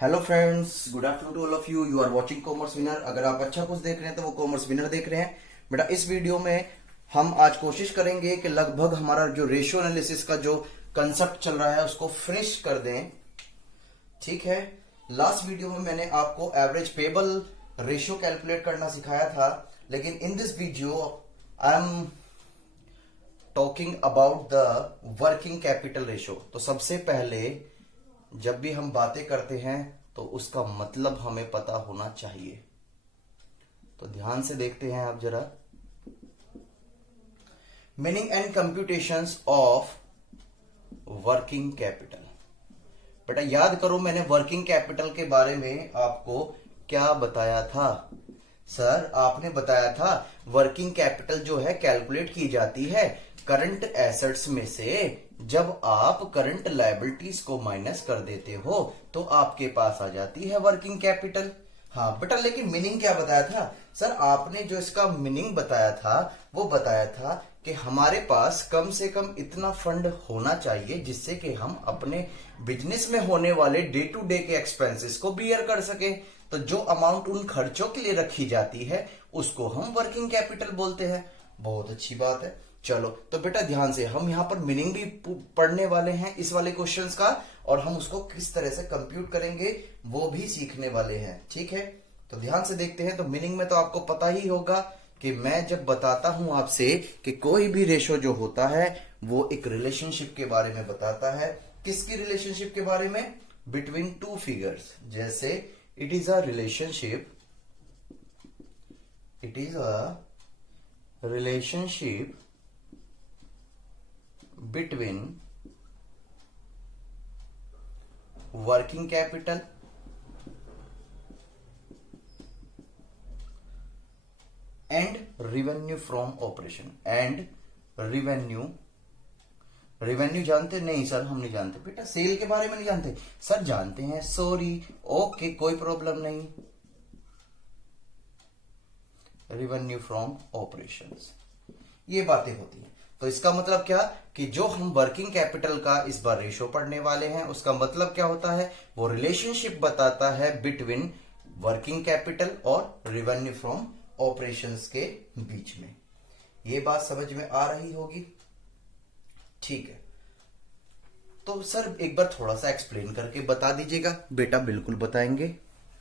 Hello friends, good afternoon to all of you. You are watching commerce winner. अगर आप अच्छा कुछ देख रहे हैं तो वो कॉमर्स विनर देख रहे हैं। बेटा, इस वीडियो में हम आज कोशिश करेंगे कि लगभग हमारा जो रेशियो एनालिसिस का जो कंसेप्ट चल रहा है उसको फिनिश कर दें। ठीक है। लास्ट वीडियो में मैंने आपको एवरेज पेबल रेशियो कैलकुलेट करना सिखाया था, लेकिन in this video I am talking about the working capital ratio. तो सबसे पहले जब भी हम बातें करते हैं तो उसका मतलब हमें पता होना चाहिए। तो ध्यान से देखते हैं आप जरा। Meaning and computations of working capital. बेटा याद करो, मैंने वर्किंग कैपिटल के बारे में आपको क्या बताया था? सर, आपने बताया था वर्किंग कैपिटल जो है कैलकुलेट की जाती है करंट एसेट्स में से। जब आप करंट लायबिलिटीज को माइनस कर देते हो तो आपके पास आ जाती है वर्किंग कैपिटल। हाँ बेटा, लेकिन मीनिंग क्या बताया था? सर, आपने जो इसका मीनिंग बताया था वो बताया था कि हमारे पास कम से कम इतना फंड होना चाहिए जिससे कि हम अपने बिजनेस में होने वाले डे टू डे के एक्सपेंसेस को बियर कर सके। तो जो अमाउंट उन खर्चों के लिए रखी जाती है उसको हम वर्किंग कैपिटल बोलते हैं। बहुत अच्छी बात है। चलो तो बेटा ध्यान से, हम यहाँ पर मीनिंग भी पढ़ने वाले हैं इस वाले क्वेश्चंस का, और हम उसको किस तरह से कंप्यूट करेंगे वो भी सीखने वाले हैं। ठीक है, तो ध्यान से देखते हैं। तो मीनिंग में तो आपको पता ही होगा कि मैं जब बताता हूं आपसे कि कोई भी रेशो जो होता है वो एक रिलेशनशिप के बारे में बताता है। किसकी रिलेशनशिप के बारे में? Between two figures. जैसे it is a relationship, it is a relationship between working capital and revenue from operation। and revenue जानते नहीं सर? हम नहीं जानते बेटा। सेल के बारे में नहीं जानते? सर जानते हैं, सॉरी। ओके, कोई प्रॉब्लम नहीं। रेवेन्यू फ्रॉम ऑपरेशंस, ये बातें होती हैं। तो इसका मतलब क्या कि जो हम वर्किंग कैपिटल का इस बार रेशो पढ़ने वाले हैं उसका मतलब क्या होता है? वो रिलेशनशिप बताता है बिटवीन वर्किंग कैपिटल और रेवेन्यू फ्रॉम ऑपरेशंस के बीच में। ये बात समझ में आ रही होगी? ठीक है। तो सर एक बार थोड़ा सा एक्सप्लेन करके बता दीजिएगा। बेटा बिल्कुल बताएंगे,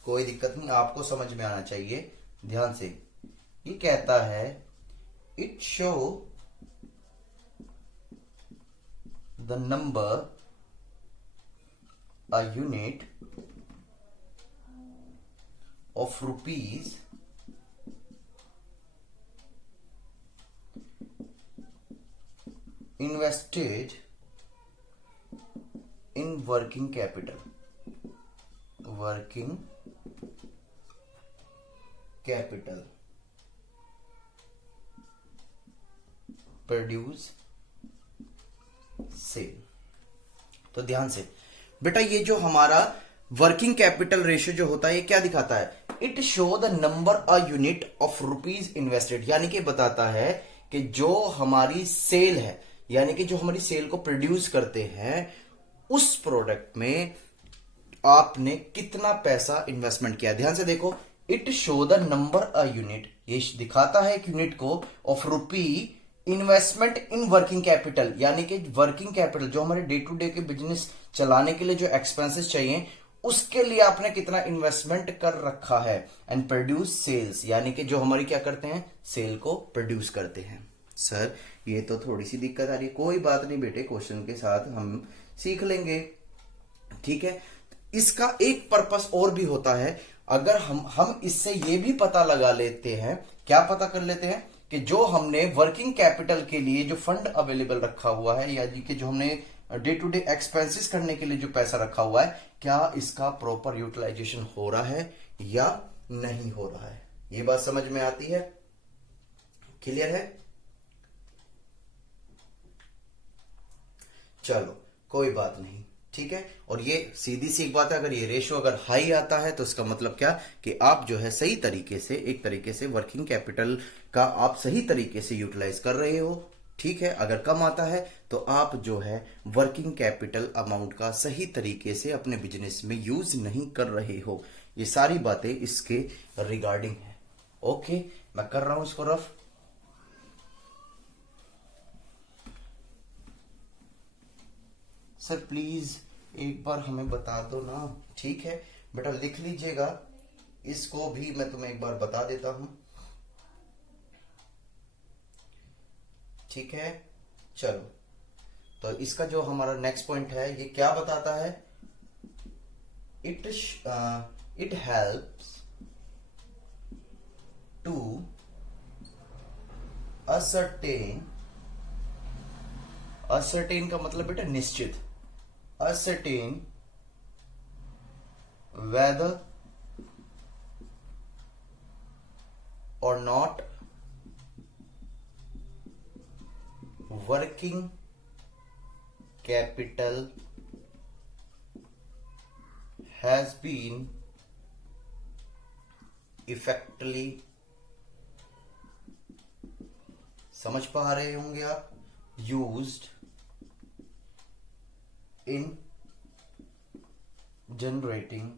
कोई दिक्कत नहीं, आपको समझ में आना चाहिए। ध्यान से, ये कहता है it show the number a unit of rupees invested in working capital produce sale. तो ध्यान से बेटा, ये जो हमारा वर्किंग कैपिटल रेशियो जो होता है ये क्या दिखाता है? It show the number a unit of rupees invested, यानी कि बताता है कि जो हमारी सेल है, यानी कि जो हमारी सेल को प्रोड्यूस करते हैं उस प्रोडक्ट में आपने कितना पैसा इन्वेस्टमेंट किया। ध्यान से देखो, it show the number a unit, ये दिखाता है एक यूनिट को, of rupee investment in working capital, यानी कि वर्किंग कैपिटल जो हमारे डे टू डे के बिजनेस चलाने के लिए जो एक्सपेंसेस चाहिए उसके लिए आपने कितना इन्वेस्टमेंट कर रखा है। एंड प्रोड्यूस सेल्स, यानी कि जो हमारी क्या करते हैं, सेल को प्रोड्यूस करते हैं। सर ये तो थोड़ी सी दिक्कत आ रही है। कोई बात नहीं बेटे, क्वेश्चन के साथ हम सीख लेंगे। ठीक है। इसका एक पर्पस और भी होता है। अगर हम इससे ये भी पता लगा लेते हैं, क्या पता कर लेते हैं कि जो हमने वर्किंग कैपिटल के लिए जो फंड अवेलेबल रखा हुआ है, यानी कि जो हमने डे टू डे एक्सपेंसेस करने के लिए जो पैसा रखा हुआ है, क्या इसका प्रॉपर यूटिलाइजेशन हो रहा है या नहीं हो रहा है। ये बात समझ में आती है? क्लियर है? चलो कोई बात नहीं। ठीक है। और ये सीधी सी एक बात है, अगर ये रेशो अगर हाई आता है तो इसका मतलब क्या कि आप जो है सही तरीके से, एक तरीके से वर्किंग कैपिटल का आप सही तरीके से यूटिलाइज कर रहे हो। ठीक है। अगर कम आता है तो आप जो है वर्किंग कैपिटल अमाउंट का सही तरीके से अपने बिजनेस में यूज नहीं कर रहे हो। ये सारी बातें इसके रिगार्डिंग है। ओके, मैं कर रहा हूं इसको रफ। सर प्लीज एक बार हमें बता दो ना। ठीक है बेटा, लिख लीजिएगा, इसको भी मैं तुम्हें एक बार बता देता हूं। ठीक है, चलो। तो इसका जो हमारा नेक्स्ट पॉइंट है, ये क्या बताता है? It helps to ascertain, ascertain का मतलब बेटा निश्चित, ascertain whether or not working capital has been effectively, समझ पा रहे होंगे आप, used in generating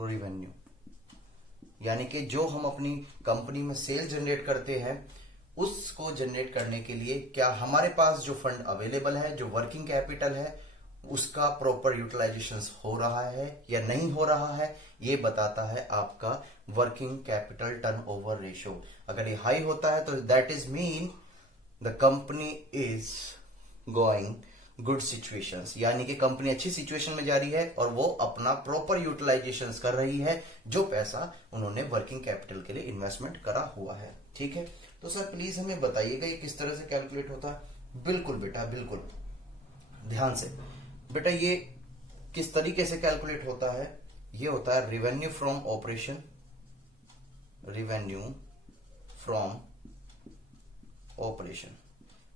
revenue। यानी कि जो हम अपनी कंपनी में सेल जनरेट करते हैं, उसको जनरेट करने के लिए क्या हमारे पास जो फंड अवेलेबल है, जो वर्किंग कैपिटल है, उसका प्रॉपर यूटिलाइजेशन हो रहा है या नहीं हो रहा है, ये बताता है आपका वर्किंग कैपिटल टर्नओवर रेशियो। अगर ये हाई होता है तो that is mean the company is going good situations, यानी कि कंपनी अच्छी सिचुएशन में जा रही है और वो अपना प्रॉपर यूटिलाइजेशन कर रही है जो पैसा उन्होंने वर्किंग कैपिटल के लिए इन्वेस्टमेंट करा हुआ है। ठीक है, तो सर प्लीज हमें बताइएगा ये किस तरह से कैलकुलेट होता है। बिल्कुल बेटा, बिल्कुल ध्यान से। बेटा ये किस तरीके से कैलकुलेट होता है? ये होता है revenue from operation, revenue from operation.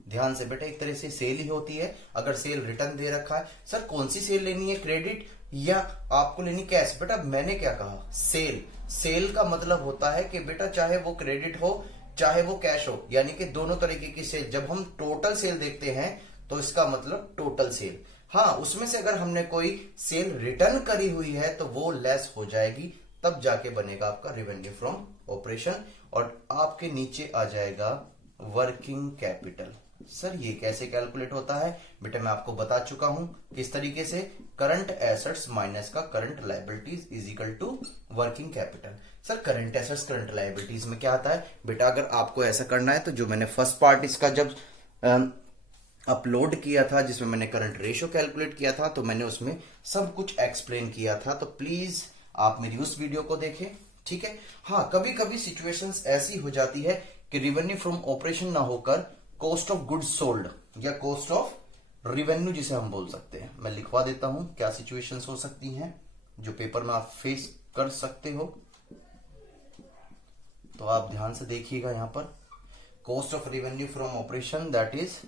ध्यान से बेटा, एक तरह से सेल ही होती है। अगर सेल रिटर्न दे रखा है, सर कौन सी सेल लेनी है, क्रेडिट या आपको लेनी कैश? बेटा मैंने क्या कहा, सेल। सेल का मतलब होता है कि बेटा चाहे वो क्रेडिट हो चाहे वो कैश हो, यानी कि दोनों तरीके की सेल। जब हम टोटल सेल देखते हैं तो इसका मतलब टोटल सेल। हाँ, उसमें से अगर हमने कोई सेल रिटर्न करी हुई है तो वो लेस हो जाएगी, तब जाके बनेगा आपका रेवेन्यू फ्रॉम ऑपरेशन और आपके नीचे आ जाएगा वर्किंग कैपिटल। सर ये कैसे कैलकुलेट होता है? बेटा मैं आपको बता चुका हूं किस तरीके से, करंट एसेट्स माइनस का current liabilities is equal to working capital. Sir current assets current liabilities में क्या आता है? बेटा अगर आपको ऐसा करना है तो जो मैंने फर्स्ट पार्ट इसका जब अपलोड किया था, जिसमें मैंने करंट रेशियो कैलकुलेट किया था, तो मैंने उसमें सब कुछ एक्सप्लेन किया था, तो प्लीज आप मेरी उस वीडियो को देखें। ठीक है, हाँ कभी कभी सिचुएशंस ऐसी हो जाती है कि रेवेन्यू फ्रॉम ऑपरेशन ना होकर कॉस्ट ऑफ गुड्स सोल्ड या कॉस्ट ऑफ रेवेन्यू जिसे हम बोल सकते हैं, मैं लिखवा देता हूं क्या सिचुएशंस हो सकती हैं जो पेपर में आप फेस कर सकते हो। तो आप ध्यान से देखिएगा, यहां पर cost of revenue from operation that is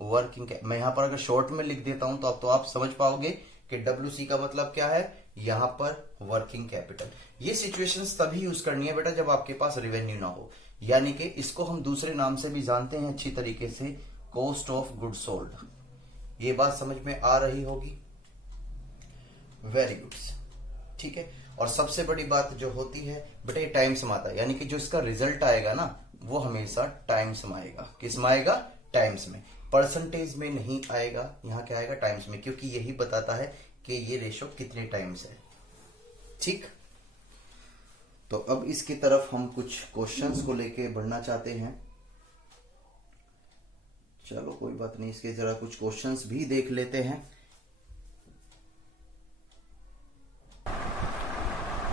working. मैं यहां पर अगर शॉर्ट में लिख देता हूं तो आप समझ पाओगे कि WC का मतलब क्या है, यहां पर वर्किंग कैपिटल। ये सिचुएशंस तभी यूज करनी है बेटा जब आपके पास रेवेन्यू ना हो, यानी कि इसको हम दूसरे नाम से भी जानते हैं अच्छी तरीके से, कॉस्ट ऑफ गुड सोल्ड। ये बात समझ में आ रही होगी? Very good. ठीक है, और सबसे बड़ी बात जो होती है बेटा ये टाइम्स में आता है, यानी कि जो इसका रिजल्ट आएगा ना वो हमेशा टाइम्स में आएगा। किस में आएगा? टाइम्स में, परसेंटेज में नहीं आएगा। यहां क्या आएगा? टाइम्स में, क्योंकि यही बताता है कि ये रेशो कितने टाइम्स है। ठीक, तो अब इसकी तरफ हम कुछ क्वेश्चंस को लेके बढ़ना चाहते हैं। चलो कोई बात नहीं, इसके जरा कुछ क्वेश्चंस भी देख लेते हैं।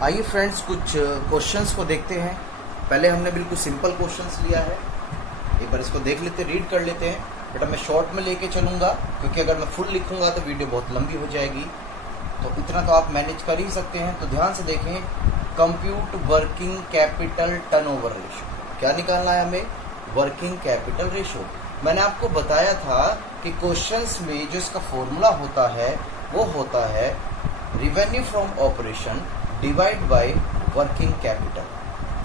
आइए फ्रेंड्स कुछ क्वेश्चंस को देखते हैं। पहले हमने बिल्कुल सिंपल क्वेश्चंस लिया है, एक बार इसको देख लेते, रीड कर लेते हैं। बेटा मैं शॉर्ट में लेके चलूंगा क्योंकि अगर मैं फुल लिखूंगा तो वीडियो बहुत लंबी हो जाएगी, तो इतना तो आप मैनेज कर ही सकते हैं। तो ध्यान से देखें, compute working capital turnover ratio. क्या निकालना है हमें? Working capital ratio. मैंने आपको बताया था कि क्वेश्चंस में जो इसका फॉर्मूला होता है वो होता है revenue from operation divide by working capital.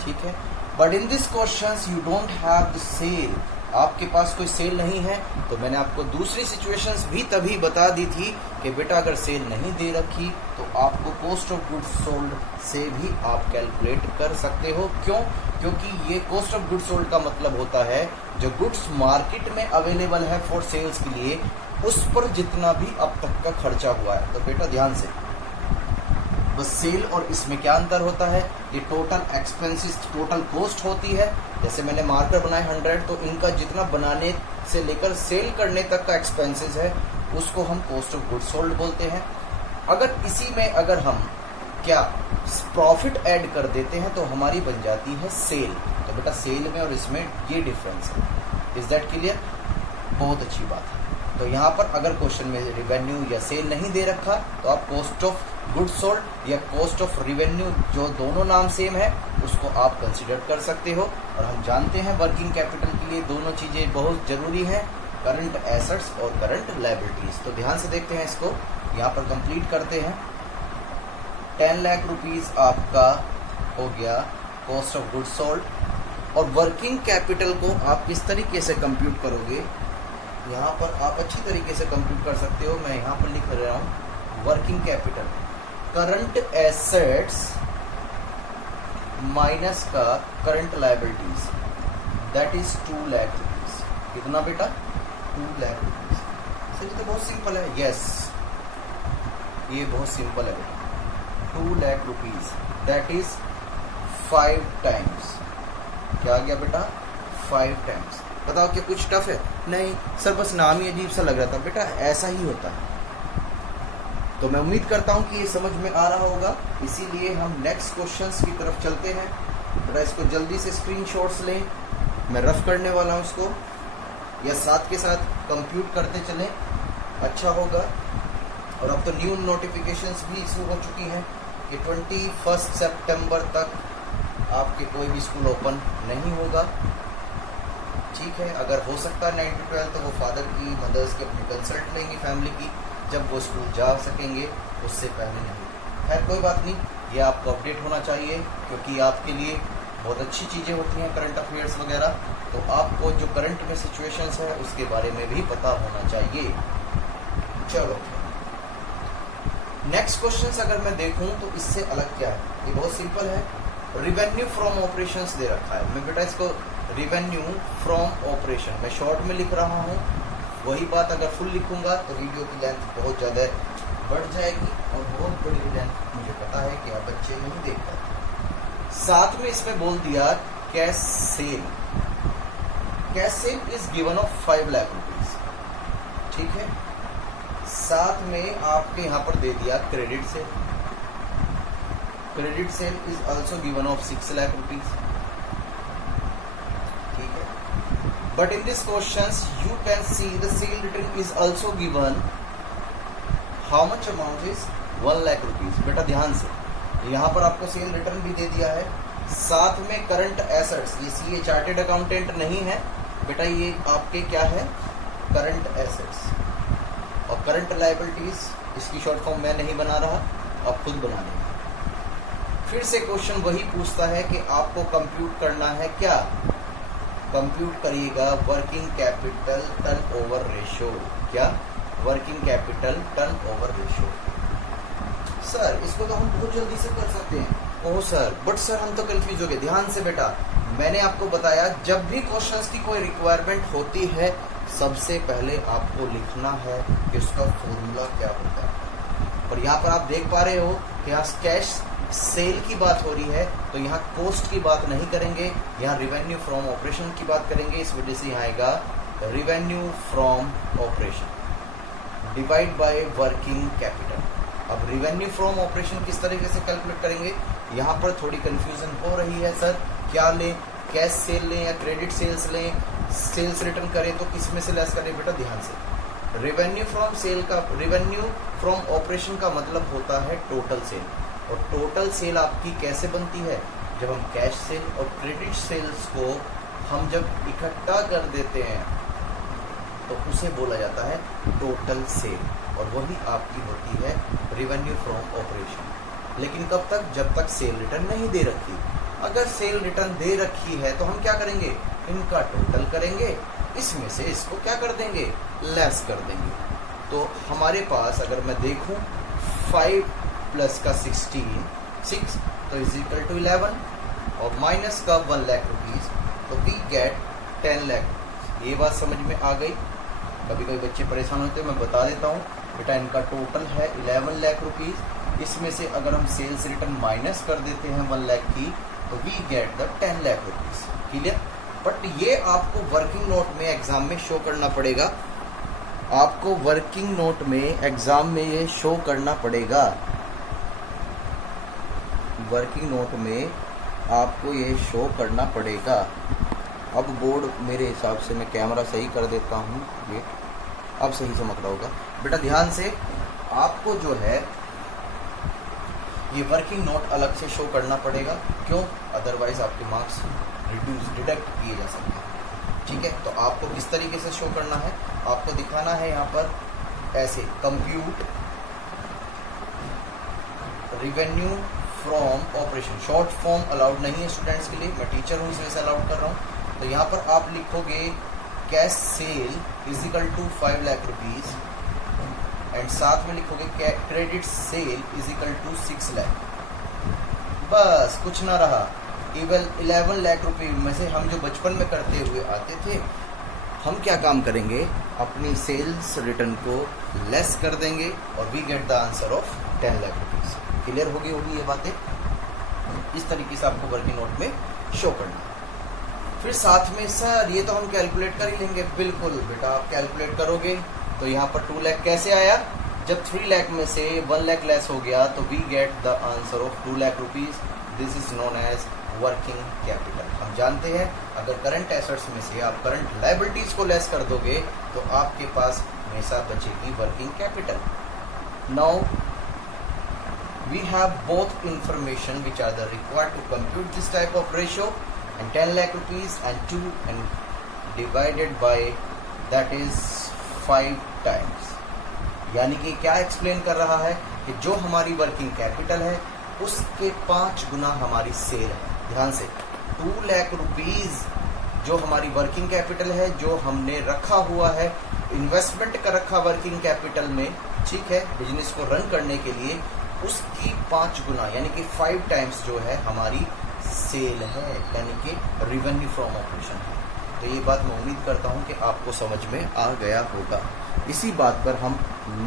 ठीक है, but in this questions you don't have the sale, आपके पास कोई सेल नहीं है। तो मैंने आपको दूसरी सिचुएशंस भी तभी बता दी थी कि बेटा अगर सेल नहीं दे रखी तो आपको कॉस्ट ऑफ गुड्स सोल्ड से भी आप कैलकुलेट कर सकते हो। क्यों? क्योंकि ये कॉस्ट ऑफ गुड्स सोल्ड का मतलब होता है जो गुड्स मार्केट में अवेलेबल है फॉर सेल्स के लिए, उस पर जितना भी अब तक का खर्चा हुआ है। तो बेटा ध्यान से, बस सेल और इसमें क्या अंतर होता है, ये टोटल एक्सपेंसेस, टोटल कॉस्ट होती है। जैसे मैंने मार्कर बनाए 100, तो इनका जितना बनाने से लेकर सेल करने तक का एक्सपेंसेस है उसको हम कॉस्ट ऑफ गुड्स सोल्ड बोलते हैं। अगर इसी में अगर हम क्या प्रॉफिट ऐड कर देते हैं तो हमारी बन जाती है सेल। तो बेटा सेल में और इसमें ये डिफरेंस है। Is that clear? बहुत अच्छी बात है। तो यहाँ पर अगर क्वेश्चन में रिवेन्यू या सेल नहीं दे रखा तो आप कॉस्ट ऑफ गुड्स सोल्ड या कॉस्ट ऑफ रिवेन्यू, जो दोनों नाम सेम है, उसको आप कंसिडर कर सकते हो। और हम जानते हैं वर्किंग कैपिटल के लिए दोनों चीजें बहुत जरूरी हैं, करंट एसेट्स और करंट लायबिलिटीज। तो ध्यान से देखते हैं इसको, यहाँ पर कंप्लीट करते हैं। 10 लाख रुपीज आपका हो गया कॉस्ट ऑफ गुड्स सोल्ड। और वर्किंग कैपिटल को आप किस तरीके से कंप्यूट करोगे, यहाँ पर आप अच्छी तरीके से कंप्यूट कर सकते हो। मैं यहाँ पर लिख रहा हूँ working capital, current assets minus का current liabilities, that is 2 lakh rupees. कितना बेटा? 2 लाख रुपीज। सर तो बहुत सिंपल है। यस, ये बहुत सिंपल है बेटा। 2 lakh rupees that is 5 times. क्या आ गया बेटा? 5 टाइम्स। बताओ क्या कुछ टफ है? नहीं सर, बस नाम ही अजीब सा लग रहा था। बेटा ऐसा ही होता है। तो मैं उम्मीद करता हूं कि ये समझ में आ रहा होगा, इसीलिए हम नेक्स्ट क्वेश्चंस की तरफ चलते हैं। बेटा इसको जल्दी से स्क्रीनशॉट्स लें, मैं रफ करने वाला हूं इसको, या साथ के साथ कंप्यूट करते चलें, अच्छा होगा। और अब तो न्यू नोटिफिकेशंस भी इशू हो चुकी हैं कि 21 सितंबर तक आपके कोई भी स्कूल ओपन नहीं होगा। ठीक है, अगर हो सकता है 9 to 12 तो वो फादर की, मदर्स की अपनी कंसल्ट लेंगे फैमिली की, जब वो स्कूल जा सकेंगे, उससे पहले नहीं। खैर कोई बात नहीं, ये आपको अपडेट होना चाहिए क्योंकि आपके लिए बहुत अच्छी चीज़ें होती हैं करंट अफेयर्स वगैरह। तो आपको जो करंट में सिचुएशंस है उसके बारे में भी पता होना चाहिए। चलो नेक्स्ट क्वेश्चन अगर मैं देखूं तो इससे अलग क्या है, ये बहुत सिंपल है। रिवेन्यू फ्रॉम ऑपरेशंस दे रखा है। मैं बेटा इसको रिवेन्यू फ्रॉम ऑपरेशन मैं शॉर्ट में लिख रहा हूँ। वही बात अगर फुल लिखूंगा तो वीडियो की लेंथ बहुत ज़्यादा बढ़ जाएगी और बहुत बड़ी लेंथ मुझे पता है कि आप बच्चे नहीं देख पाते। साथ में इसमें बोल दिया cash cell. Cash sale is given of 5 lakh rupees. ठीक है, साथ में आपके यहाँ पर दे दिया credit sale. Credit sale is also given of 6 lakh rupees. ठीक है, but in this question you can see the cell return is also given. How much amount is 1 lakh rupees. बेटा ध्यान से, यहाँ पर आपको सेल रिटर्न भी दे दिया है, साथ में करंट एसेट्स। ये चार्टेड अकाउंटेंट नहीं है बेटा, ये आपके क्या है, करंट एसेट्स। और करंट लायबिलिटीज, इसकी शॉर्ट फॉर्म मैं नहीं बना रहा, आप खुद बना लेंगे। फिर से क्वेश्चन वही पूछता है कि आपको कंप्यूट करना है क्या, कंप्यूट करिएगा वर्किंग कैपिटल टर्नओवर रेशियो। क्या? Working capital turnover ratio. Sir इसको तो हम बहुत जल्दी से कर सकते हैं। ओह सर, बट सर हम तो कंफ्यूज हो गए। ध्यान से बेटा, मैंने आपको बताया जब भी क्वेश्चंस की कोई रिक्वायरमेंट होती है सबसे पहले आपको लिखना है कि उसका फॉर्मूला क्या होता है। और यहाँ पर आप देख पा रहे हो कि यहाँ कैश सेल की बात हो रही है, तो यहाँ कॉस्ट की बात नहीं करेंगे, यहाँ रिवेन्यू फ्रॉम ऑपरेशन की बात करेंगे। इस वजह से यहाँ आएगा revenue from operation divide by working capital. अब रिवेन्यू फ्रॉम ऑपरेशन किस तरीके से कैलकुलेट करेंगे, यहाँ पर थोड़ी कंफ्यूजन हो रही है। सर क्या लें, कैश सेल लें या क्रेडिट सेल्स लें, सेल्स रिटर्न करें तो किस में से लेस करें। बेटा ध्यान से, रिवेन्यू फ्रॉम सेल का, रिवेन्यू फ्रॉम ऑपरेशन का मतलब होता है टोटल सेल। और टोटल सेल आपकी कैसे बनती है, जब हम कैश सेल और क्रेडिट सेल्स को हम जब इकट्ठा कर देते हैं तो उसे बोला जाता है टोटल सेल, और वही आपकी होती है रिवेन्यू फ्रॉम ऑपरेशन। लेकिन कब तक, जब तक सेल रिटर्न नहीं दे रखी। अगर सेल रिटर्न दे रखी है तो हम क्या करेंगे, इनका टोटल करेंगे, इसमें से इसको क्या कर देंगे, लेस कर देंगे। तो हमारे पास अगर मैं देखूं 5 प्लस का 16 6 तो इज इक्वल टू 11 और माइनस का 1 लाख रुपीज तो वी गेट 10 लाख। ये बात समझ में आ गई। कभी कभी बच्चे परेशान होते हैं, मैं बता देता हूँ बेटा इनका टोटल है 11 लाख रुपीज, इसमें से अगर हम सेल्स रिटर्न माइनस कर देते हैं 1 लाख की तो we get the 10 lakh rupees. Clear? But ये आपको वर्किंग नोट में एग्जाम में शो करना पड़ेगा, आपको वर्किंग नोट में एग्जाम में ये शो करना पड़ेगा, वर्किंग नोट में आपको ये शो करना पड़ेगा। अब बोर्ड मेरे हिसाब से मैं कैमरा सही कर देता हूँ, ये अब सही चमक रहा होगा। बेटा ध्यान से, आपको जो है ये वर्किंग नोट अलग से शो करना पड़ेगा, क्यों? अदरवाइज आपके मार्क्स डिडक्ट किए जा सकते हैं। ठीक है, तो आपको किस तरीके से शो करना है, आपको दिखाना है यहाँ पर ऐसे, compute revenue from operation, short form allowed नहीं है स्टूडेंट्स के लिए, मैं टीचर हूँ इसमें से अलाउड कर रहा हूँ। तो यहाँ पर आप लिखोगे cash sale is equal to 5 lakh rupees and साथ में लिखोगे credit sale is equal to 6 lakh. बस कुछ ना रहा, केवल 11 लाख रुपए में से हम जो बचपन में करते हुए आते थे, हम क्या काम करेंगे, अपनी सेल्स रिटर्न को लेस कर देंगे और we get the answer of 10 lakh rupees. Clear होगी ये बातें? इस तरीके से आपको वर्किंग नोट में शो करना है। फिर साथ में सर ये तो हम कैलकुलेट कर ही लेंगे, बिल्कुल बेटा आप कैलकुलेट करोगे। तो यहाँ पर 2 लाख कैसे आया, जब 3 लाख में से 1 लाख लेस हो गया तो we get the answer of 2 lakh rupees. This is known as working capital. हम जानते हैं अगर करंट एसेट्स में से आप करंट लायबिलिटीज को लेस कर दोगे तो आपके पास हमेशा बचेगी working capital. Now we have both information which are the required to compute this type of ratio, and 10 lakh rupees and 2 and divided by that is 5 times। यानी कि क्या एक्सप्लेन कर रहा है कि जो हमारी वर्किंग कैपिटल है उसके 5 गुना हमारी सेल है। ध्यान से, 2 लाख रुपीज जो हमारी वर्किंग कैपिटल है, जो हमने रखा हुआ है, इन्वेस्टमेंट का रखा वर्किंग कैपिटल में, ठीक है, बिजनेस को रन करने के लिए, उसकी 5 गुना यानी कि 5 टाइम्स जो है हमारी सेल है, यानी कि रिवेन्यू फ्रॉम ऑपरेशन है। तो ये बात मैं उम्मीद करता हूं कि आपको समझ में आ गया होगा। इसी बात पर हम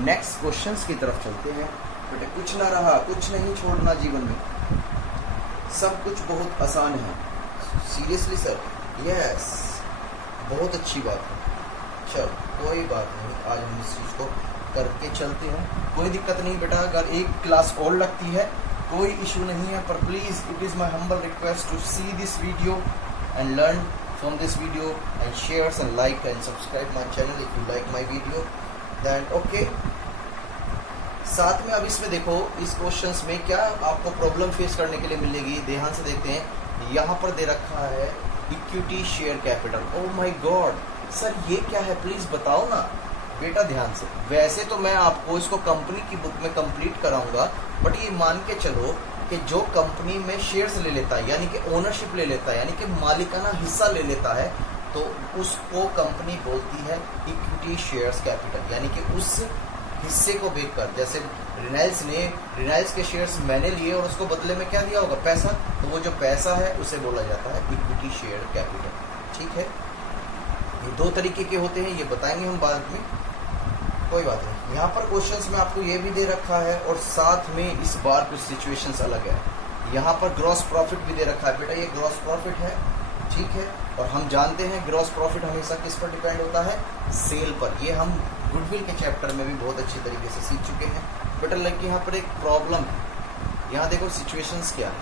नेक्स्ट क्वेश्चंस की तरफ चलते हैं। बेटे कुछ ना रहा, कुछ नहीं छोड़ना जीवन में, सब कुछ बहुत आसान है। Seriously sir? यस, बहुत अच्छी बात है। चल कोई बात नहीं, आज हम इस चीज़ को करके चलते हैं, कोई दिक्कत नहीं बेटा। अगर एक क्लास और लगती है कोई इशू नहीं है, पर please it is my humble request to see this video and learn from this video and share and like and subscribe my channel if you like my video then okay. साथ में अब इसमें देखो, इस questions में क्या आपको problem face करने के लिए मिलेगी, ध्यान से देखते हैं। यहाँ पर दे रखा है equity share capital. Oh my God sir ये क्या है, प्लीज बताओ ना। बेटा ध्यान से, वैसे तो मैं आपको इसको कंपनी की बुक में कंप्लीट कराऊंगा, बट ये मान के चलो कि जो कंपनी में शेयर्स ले लेता है, यानी कि ओनरशिप ले लेता है, यानी कि मालिकाना हिस्सा ले लेता है, तो उसको कंपनी बोलती है इक्विटी शेयर्स कैपिटल। यानी कि उस हिस्से को बेचकर, जैसे रिलायंस के शेयर्स मैंने लिए और उसको बदले में क्या दिया होगा, पैसा, तो वो जो पैसा है उसे बोला जाता है इक्विटी शेयर कैपिटल। ठीक है, ये 2 तरीके के होते हैं, ये बताएंगे हम बाद में, कोई बात नहीं। यहाँ पर क्वेश्चंस में आपको ये भी दे रखा है और साथ में इस बार कुछ सिचुएशंस अलग है। यहाँ पर ग्रॉस प्रॉफिट भी दे रखा है। बेटा ये ग्रॉस प्रॉफिट है, ठीक है, और हम जानते हैं ग्रॉस प्रॉफिट हमेशा किस पर डिपेंड होता है, सेल पर। ये हम गुडविल के चैप्टर में भी बहुत अच्छी तरीके से सीख चुके हैं। बेटा लड़की यहाँ पर एक प्रॉब्लम है, यहाँ देखो सिचुएशंस क्या है।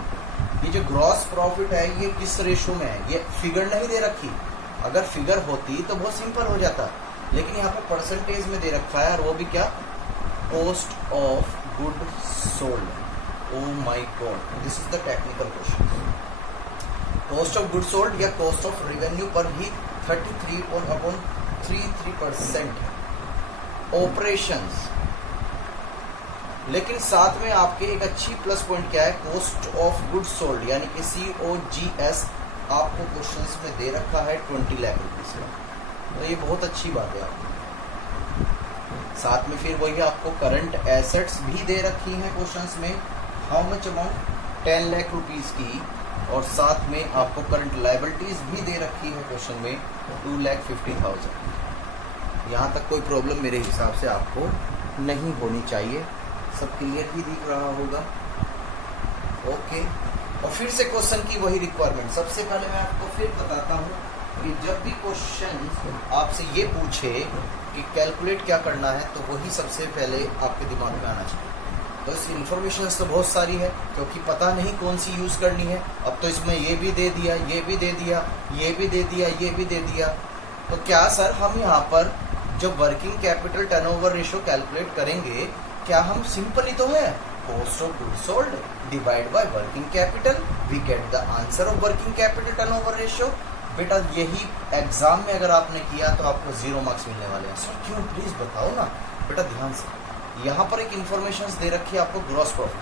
ये जो ग्रॉस प्रॉफिट है ये किस रेशो में है, ये फिगर नहीं दे रखी। अगर फिगर होती तो बहुत सिंपल हो जाता, लेकिन यहाँ पर परसेंटेज में दे रखा है, और वो भी क्या, cost of good sold. Oh my God, this is the technical question. Cost of good sold या कॉस्ट ऑफ रेवेन्यू पर ही 33.33% है। ऑपरेशंस लेकिन साथ में आपके एक अच्छी प्लस पॉइंट क्या है, कॉस्ट ऑफ गुड्स सोल्ड यानी कि COGS आपको क्वेश्चंस में दे रखा है 20 लाख रुपीज का, तो ये बहुत अच्छी बात है आपको। साथ में फिर वही आपको करंट एसेट्स भी दे रखी हैं क्वेश्चंस में, how much amount 10 lakh rupees की, और साथ में आपको करंट लायबिलिटीज भी दे रखी है क्वेश्चन में 2,50,000। यहाँ तक कोई प्रॉब्लम मेरे हिसाब से आपको नहीं होनी चाहिए, सब क्लियर ही दिख रहा होगा। ओके, और फिर से क्वेश्चन की वही रिक्वायरमेंट, सबसे पहले मैं आपको फिर बताता हूँ कि जब भी क्वेश्चन आपसे ये पूछे कि कैलकुलेट क्या करना है, तो वही सबसे पहले आपके दिमाग में आना चाहिए। तो इस इन्फॉर्मेशन तो बहुत सारी है, क्योंकि पता नहीं कौन सी यूज़ करनी है। अब तो इसमें ये भी दे दिया, ये भी दे दिया, ये भी दे दिया, ये भी दे दिया, तो क्या सर हम यहाँ पर जब working capital turnover ratio calculate करेंगे, क्या हम सिंपल ही तो है, cost of goods sold divide by working capital, we get the answer of working capital turnover ratio. बेटा यही एग्जाम में अगर आपने किया तो आपको 0 मार्क्स मिलने वाले हैं। सर क्यों, प्लीज बताओ ना। बेटा ध्यान से, यहाँ पर एक इन्फॉर्मेशन दे रखी है आपको ग्रॉस प्रॉफिट।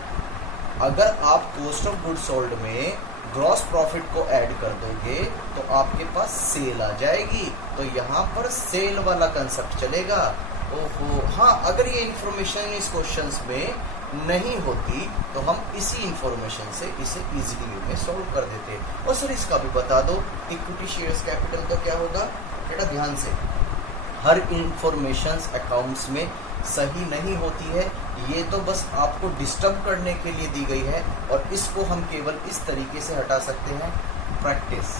अगर आप कॉस्ट ऑफ गुड्स सोल्ड में ग्रॉस प्रॉफिट को ऐड कर दोगे तो आपके पास सेल आ जाएगी, तो यहाँ पर सेल वाला कंसेप्ट चलेगा। ओहो हाँ, अगर ये इन्फॉर्मेशन इस क्वेश्चंस में नहीं होती तो हम इसी इन्फॉर्मेशन से इसे इजीली वे में सॉल्व कर देते। और सर इसका भी बता दो, इक्विटी शेयर्स कैपिटल का क्या होगा। बेटा ध्यान से, हर इन्फॉर्मेशन अकाउंट्स में सही नहीं होती है, ये तो बस आपको डिस्टर्ब करने के लिए दी गई है, और इसको हम केवल इस तरीके से हटा सकते हैं, प्रैक्टिस।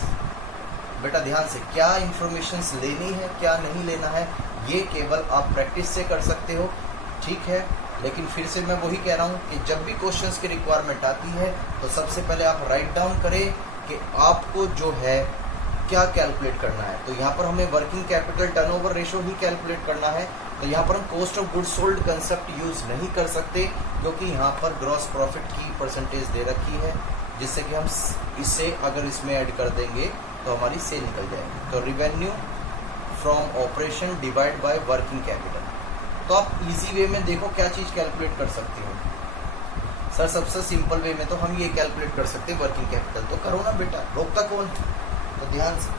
बेटा ध्यान से, क्या इन्फॉर्मेशन लेनी है क्या नहीं लेना है, ये केवल आप प्रैक्टिस से कर सकते हो, ठीक है। लेकिन फिर से मैं वही कह रहा हूँ कि जब भी क्वेश्चंस की रिक्वायरमेंट आती है तो सबसे पहले आप राइट डाउन करें कि आपको जो है क्या कैलकुलेट करना है। तो यहाँ पर हमें वर्किंग कैपिटल टर्नओवर रेशियो ही कैलकुलेट करना है, तो यहाँ पर हम cost of goods sold concept use नहीं कर सकते, क्योंकि यहाँ पर ग्रॉस प्रॉफिट की परसेंटेज दे रखी है, जिससे कि हम इसे अगर इसमें ऐड कर देंगे तो हमारी सेल निकल जाएगी। तो revenue from operation divide by working capital. तो आप इजी वे में देखो क्या चीज कैलकुलेट कर सकते हो। सर सबसे सिंपल वे में तो हम ये कैलकुलेट कर सकते हैं वर्किंग कैपिटल, तो करो ना बेटा, रोकता कौन। तो ध्यान से,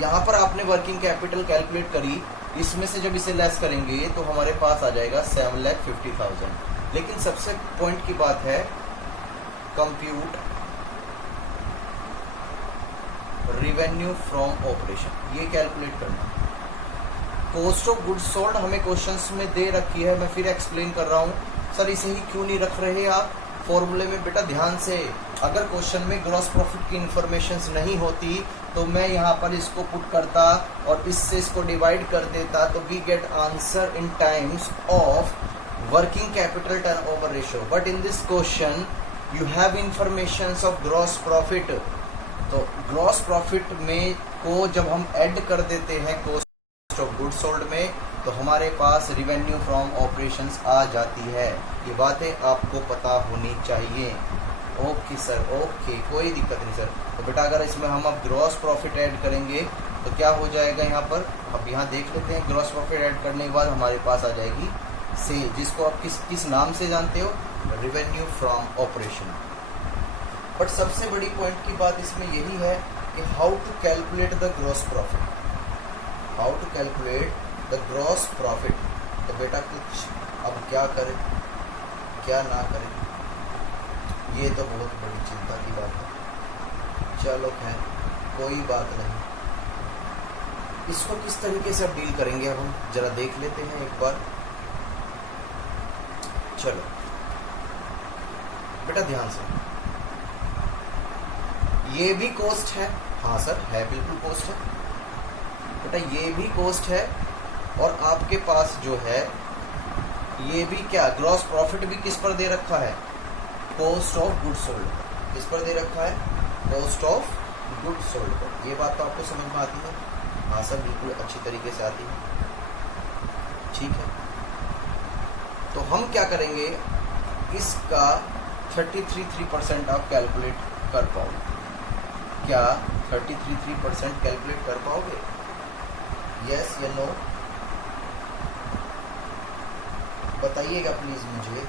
यहाँ पर आपने वर्किंग कैपिटल कैलकुलेट करी, इसमें से जब इसे लेस करेंगे तो हमारे पास आ जाएगा 7,50,000। लेकिन सबसे पॉइंट की बात है, कंप्यूट रिवेन्यू फ्रॉम ऑपरेशन, ये कैलकुलेट करना। कॉस्ट ऑफ गुड्स सोल्ड हमें क्वेश्चंस में दे रखी है, मैं फिर एक्सप्लेन कर रहा हूँ। सर इसे ही क्यों नहीं रख रहे आप फॉर्मूले में। बेटा ध्यान से, अगर क्वेश्चन में ग्रॉस प्रॉफिट की इंफॉर्मेशन नहीं होती तो मैं यहाँ पर इसको पुट करता और इससे इसको डिवाइड कर देता, तो we get answer in times of working capital turnover ratio. But in this question you have information of gross profit, तो ग्रॉस प्रॉफिट में को जब हम ऐड कर देते हैं कॉस्ट ऑफ गुड्स सोल्ड में, तो हमारे पास रिवेन्यू फ्रॉम ऑपरेशंस आ जाती है। ये बातें आपको पता होनी चाहिए। ओके सर, ओके, कोई दिक्कत नहीं सर। तो बेटा अगर इसमें हम अब ग्रॉस प्रॉफिट ऐड करेंगे तो क्या हो जाएगा यहाँ पर, अब यहाँ देख लेते हैं। ग्रॉस प्रॉफिट ऐड करने के बाद हमारे पास आ जाएगी सेल, जिसको आप किस नाम से जानते हो, रिवेन्यू फ्रॉम ऑपरेशन। बट सबसे बड़ी पॉइंट की बात इसमें यही है कि how to calculate the gross profit, how to calculate the gross profit. तो बेटा कुछ अब क्या करें क्या ना करें, ये तो बहुत बड़ी चिंता की बात है। चलो खैर कोई बात नहीं, इसको किस तरीके से अब डील करेंगे अब हम जरा देख लेते हैं एक बार। चलो बेटा ध्यान से, ये भी कॉस्ट है। हाँ सर है, बिल्कुल कॉस्ट है बेटा, ये भी कॉस्ट है। और आपके पास जो है ये भी क्या, ग्रॉस प्रॉफिट भी किस पर दे रखा है, कॉस्ट ऑफ गुड्स सोल्ड। किस पर दे रखा है, कॉस्ट ऑफ गुड्स सोल्ड पर। ये बात तो आपको समझ में आती है। हाँ सर बिल्कुल अच्छी तरीके से आती है, ठीक है। तो हम क्या करेंगे, इसका 33% आप कैलकुलेट कर पाओगे क्या, 33% कैलकुलेट कर पाओगे, यस या नो, बताइएगा प्लीज मुझे।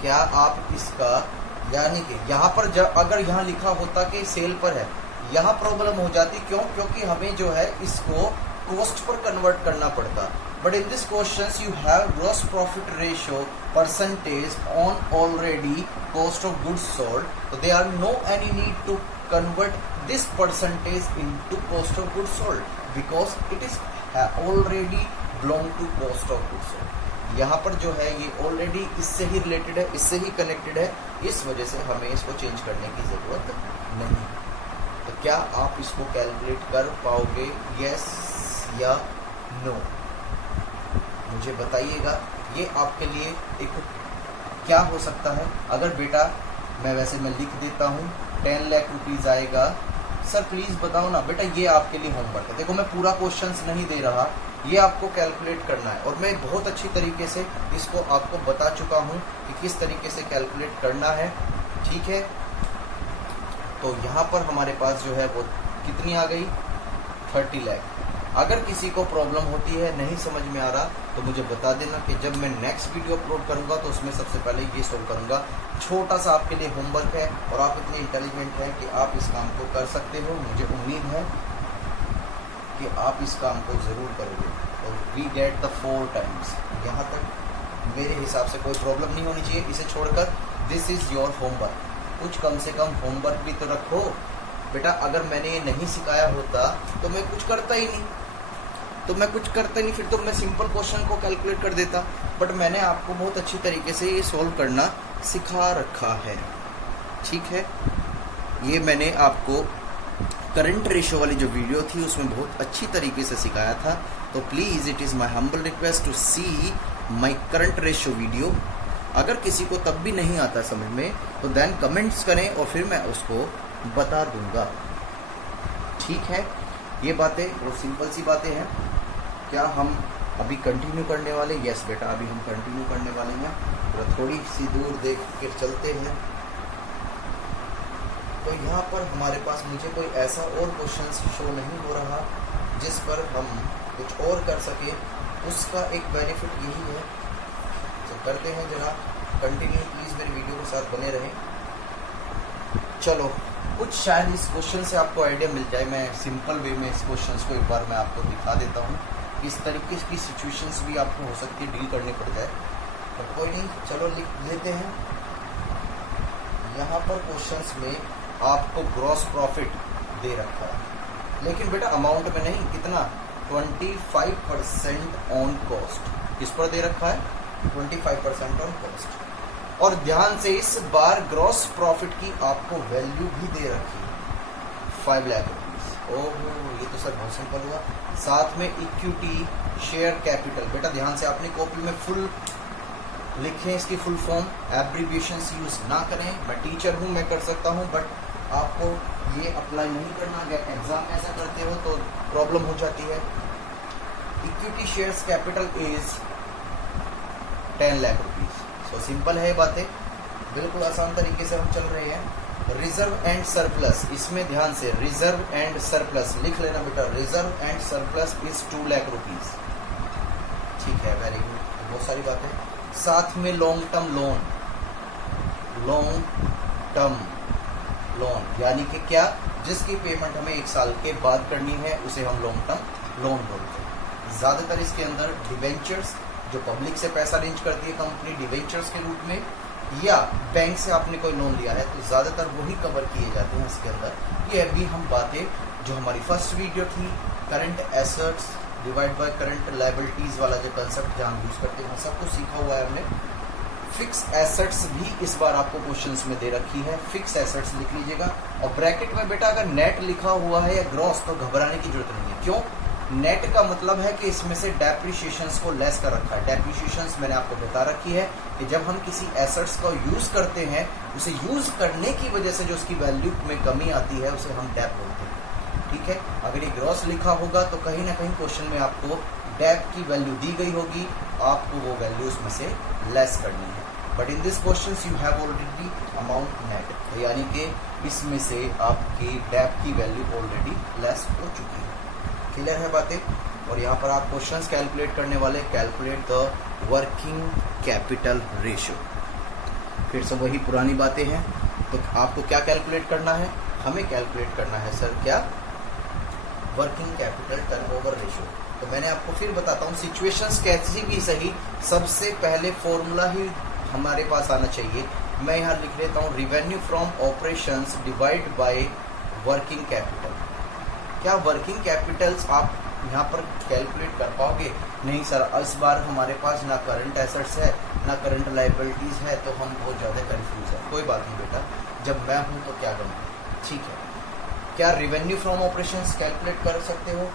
क्या आप इसका, यानी कि यहाँ पर अगर यहाँ लिखा होता कि सेल पर है, यहाँ प्रॉब्लम हो जाती। क्यों? क्योंकि हमें जो है इसको कॉस्ट पर कन्वर्ट करना पड़ता। But in this question you have gross profit ratio percentage on already cost of goods sold, तो they are no any need to convert this percentage into cost of goods sold because it is already belong to cost of goods sold. यहाँ पर जो है ये already इससे ही related है, इससे ही connected है, इस वजह से हमें इसको चेंज करने की जरूरत नहीं। तो क्या आप इसको कैलकुलेट कर पाओगे, यस या नो? मुझे बताइएगा। ये आपके लिए एक क्या हो सकता है। अगर बेटा मैं लिख देता हूँ 10 लाख रुपीज आएगा, सर प्लीज बताओ ना बेटा, ये आपके लिए होमवर्क है। देखो मैं पूरा क्वेश्चंस नहीं दे रहा, ये आपको कैलकुलेट करना है और मैं बहुत अच्छी तरीके से इसको आपको बता चुका हूँ कि किस तरीके से कैलकुलेट करना है, ठीक है। तो यहाँ पर हमारे पास जो है वो कितनी आ गई, 30 लाख। अगर किसी को प्रॉब्लम होती है, नहीं समझ में आ रहा, तो मुझे बता देना कि जब मैं नेक्स्ट वीडियो अपलोड करूँगा तो उसमें सबसे पहले ये सोल्व करूँगा। छोटा सा आपके लिए होमवर्क है और आप इतने इंटेलिजेंट हैं कि आप इस काम को कर सकते हो। मुझे उम्मीद है कि आप इस काम को ज़रूर करोगे। और वी गेट द 4 टाइम्स, यहाँ तक मेरे हिसाब से कोई प्रॉब्लम नहीं होनी चाहिए। इसे छोड़कर दिस इज़ योर होमवर्क, कुछ कम से कम होमवर्क भी तो रखो बेटा। अगर मैंने ये नहीं सिखाया होता तो मैं कुछ करता ही नहीं, फिर तो मैं सिंपल क्वेश्चन को कैलकुलेट कर देता। बट मैंने आपको बहुत अच्छी तरीके से ये सॉल्व करना सिखा रखा है, ठीक है। ये मैंने आपको करंट रेशो वाली जो वीडियो थी उसमें बहुत अच्छी तरीके से सिखाया था। तो please it is my humble request to see my current ratio video. अगर किसी को तब भी नहीं आता समझ में तो देन कमेंट्स करें और फिर मैं उसको बता दूंगा, ठीक है। ये बातें बहुत सिंपल सी बातें हैं। क्या हम अभी कंटिन्यू करने वाले? यस बेटा, अभी हम कंटिन्यू करने वाले हैं। थोड़ी सी दूर देख के चलते हैं। तो यहाँ पर हमारे पास मुझे कोई ऐसा और क्वेश्चन शो नहीं हो रहा जिस पर हम कुछ और कर सके। उसका एक बेनिफिट यही है। तो करते हैं जरा कंटिन्यू, प्लीज़ मेरी वीडियो के साथ बने रहें। चलो, कुछ शायद इस क्वेश्चन से आपको आइडिया मिल जाए। मैं सिंपल वे में इस क्वेश्चन को एक बार मैं आपको दिखा देता हूँ। इस तरीके की सिचुएशंस भी आपको हो सकती है डील करनी पड़ जाए, पर कोई नहीं, चलो लिख लेते हैं। यहाँ पर क्वेश्चंस में आपको ग्रॉस प्रॉफिट दे रखा है, लेकिन बेटा अमाउंट में नहीं। कितना? 25% ऑन कॉस्ट। किस पर दे रखा है? 25% ऑन कॉस्ट। और ध्यान से इस बार ग्रॉस प्रॉफिट की आपको वैल्यू भी दे रखी है 5 लाख रुपीज। ओहो, ये तो सर बहुत सिंपल हुआ। साथ में इक्विटी शेयर कैपिटल। बेटा ध्यान से अपनी कॉपी में फुल लिखें, इसकी फुल फॉर्म, एब्रीविएशंस यूज ना करें। मैं टीचर हूँ, मैं कर सकता हूँ, बट आपको ये अप्लाई नहीं करना। अगर एग्जाम ऐसा करते हो तो प्रॉब्लम हो जाती है। Equity shares capital is 10 lakh rupees. So simple है बातें, बिल्कुल आसान तरीके से हम चल रहे हैं। रिजर्व एंड सरप्लस, इसमें ध्यान से रिजर्व एंड सरप्लस लिख लेना बेटा। Reserve and surplus is 2 lakh rupees, ठीक है, वेरी गुड, बहुत सारी बातें। साथ में लॉन्ग टर्म लोन, यानी कि क्या, जिसकी पेमेंट हमें 1 साल के बाद करनी है उसे हम लॉन्ग टर्म लोन बोलते हैं। ज्यादातर इसके अंदर डिवेंचर्स, जो पब्लिक से पैसा अरेंज करती है कंपनी डिवेंचर्स के रूप में, या बैंक से आपने कोई लोन लिया है तो ज्यादातर वही कवर किए जाते हैं इसके अंदर। ये अभी हम बातें जो हमारी फर्स्ट वीडियो थी, current assets divide by current liabilities वाला जो कंसेप्ट जहाँ यूज करते हैं सब कुछ सीखा हुआ है हमने। फिक्स एसेट्स भी इस बार आपको क्वेश्चंस में दे रखी है, फिक्स एसेट्स लिख लीजिएगा। और ब्रैकेट में बेटा अगर नेट लिखा हुआ है या ग्रॉस तो घबराने की जरूरत नहीं है। क्यों? नेट का मतलब है कि इसमें से डेप्रिसिएशंस को लेस कर रखा है। डेप्रिसिएशंस मैंने आपको बता रखी है कि जब हम किसी एसेट्स को यूज करते हैं, उसे यूज करने की वजह से जो उसकी वैल्यू में कमी आती है उसे हम डेप बोलते हैं, ठीक है। अगर ये ग्रॉस लिखा होगा तो कहीं ना कहीं क्वेश्चन में आपको डेप की वैल्यू दी गई होगी, आपको वो वैल्यू उसमें से लेस करनी है। But in this question you have already amount net, यानी कि इसमें से आपकी डेप की वैल्यू ऑलरेडी लेस हो चुकी है। क्लियर है बातें? और यहाँ पर आप क्वेश्चंस कैलकुलेट करने वाले, calculate the working capital ratio. फिर से वही पुरानी बातें हैं। तो आपको क्या कैलकुलेट करना है, हमें कैलकुलेट करना है सर क्या, वर्किंग कैपिटल टर्नओवर रेशियो। तो मैंने आपको फिर बताता हूँ, सिचुएशंस कैसी भी सही, सबसे पहले फॉर्मूला ही हमारे पास आना चाहिए। मैं यहाँ लिख लेता हूँ revenue from operations divide by working capital. क्या वर्किंग कैपिटल्स आप यहाँ पर कैलकुलेट कर पाओगे? नहीं सर, इस बार हमारे पास ना करंट एसेट्स है ना करंट लाइबिलिटीज है, तो हम बहुत ज़्यादा कंफ्यूज है। कोई बात नहीं बेटा, जब मैं हूँ तो क्या करूँ, ठीक है। क्या रिवेन्यू फ्रॉम ऑपरेशंस कैलकुलेट कर सकते हो?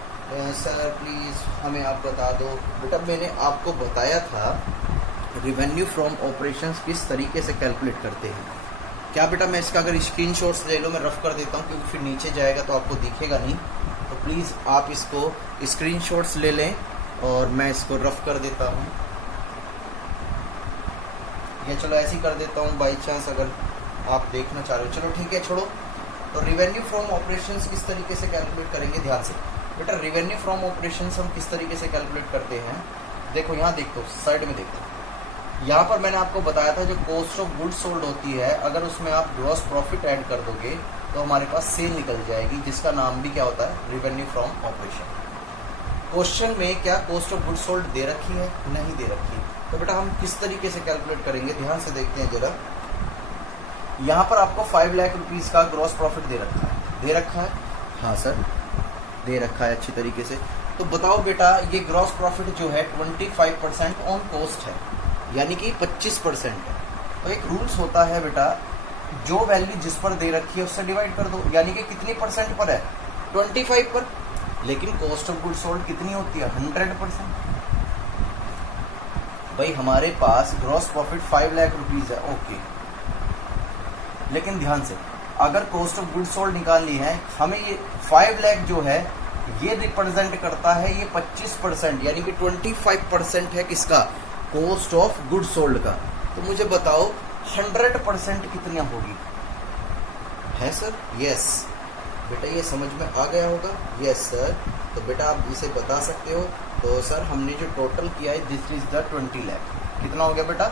सर प्लीज़ हमें आप बता दो। बेटा मैंने आपको बताया था रिवेन्यू फ्रॉम ऑपरेशंस किस तरीके से कैलकुलेट करते हैं। क्या बेटा मैं इसका अगर स्क्रीनशॉट्स ले लो, मैं रफ कर देता हूँ क्योंकि फिर नीचे जाएगा तो आपको दिखेगा नहीं। तो प्लीज़ आप इसको स्क्रीनशॉट्स ले लें और मैं इसको रफ कर देता हूँ, या चलो ऐसे ही कर देता हूँ बाई चांस अगर आप देखना चाह रहे हो। चलो ठीक है, छोड़ो। तो रिवेन्यू फ्रॉम ऑपरेशंस किस तरीके से कैलकुलेट करेंगे, ध्यान से बेटा। रिवेन्यू फ्रॉम ऑपरेशंस हम किस तरीके से कैलकुलेट करते हैं, देखो यहाँ देखो, साइड में देखो। यहाँ पर मैंने आपको बताया था जो कॉस्ट ऑफ गुड्स सोल्ड होती है, अगर उसमें आप ग्रॉस प्रॉफिट ऐड कर दोगे तो हमारे पास सेल निकल जाएगी, जिसका नाम भी क्या होता है, रिवेन्यू फ्रॉम ऑपरेशन। क्वेश्चन में क्या कॉस्ट ऑफ गुड्स सोल्ड दे रखी है? नहीं दे रखी। तो बेटा हम किस तरीके से कैलकुलेट करेंगे, ध्यान से देखते हैं जरा। यहाँ पर आपको 5 लाख रुपीज का ग्रॉस प्रॉफिट दे रखा है, दे रखा है? हाँ सर दे रखा है अच्छी तरीके से। तो बताओ बेटा ये ग्रॉस प्रॉफिट जो है 25% ऑन कॉस्ट है, यानी कि 25% है। तो एक रूल्स होता है बेटा, जो वैल्यू जिस पर दे रखी है उससे डिवाइड कर दो, यानी कि कितनी परसेंट पर है, 25 पर। लेकिन कॉस्ट ऑफ गुड्स सोल्ड कितनी होती है, 100%। भाई हमारे पास ग्रॉस प्रॉफिट 5 लाख रुपीज है, ओके। लेकिन ध्यान से, अगर कॉस्ट ऑफ गुड्स सोल्ड निकालनी है हमें, ये 5 लाख जो है ये रिप्रेजेंट करता है ये 25%, यानी कि 25% है किसका, कॉस्ट ऑफ गुड्स सोल्ड का। तो मुझे बताओ 100% कितनी होगी, है सर? यस बेटा, ये समझ में आ गया होगा? Yes sir. तो बेटा आप इसे बता सकते हो। तो सर हमने जो टोटल किया है दिस इज द 20 लाख। कितना हो गया बेटा,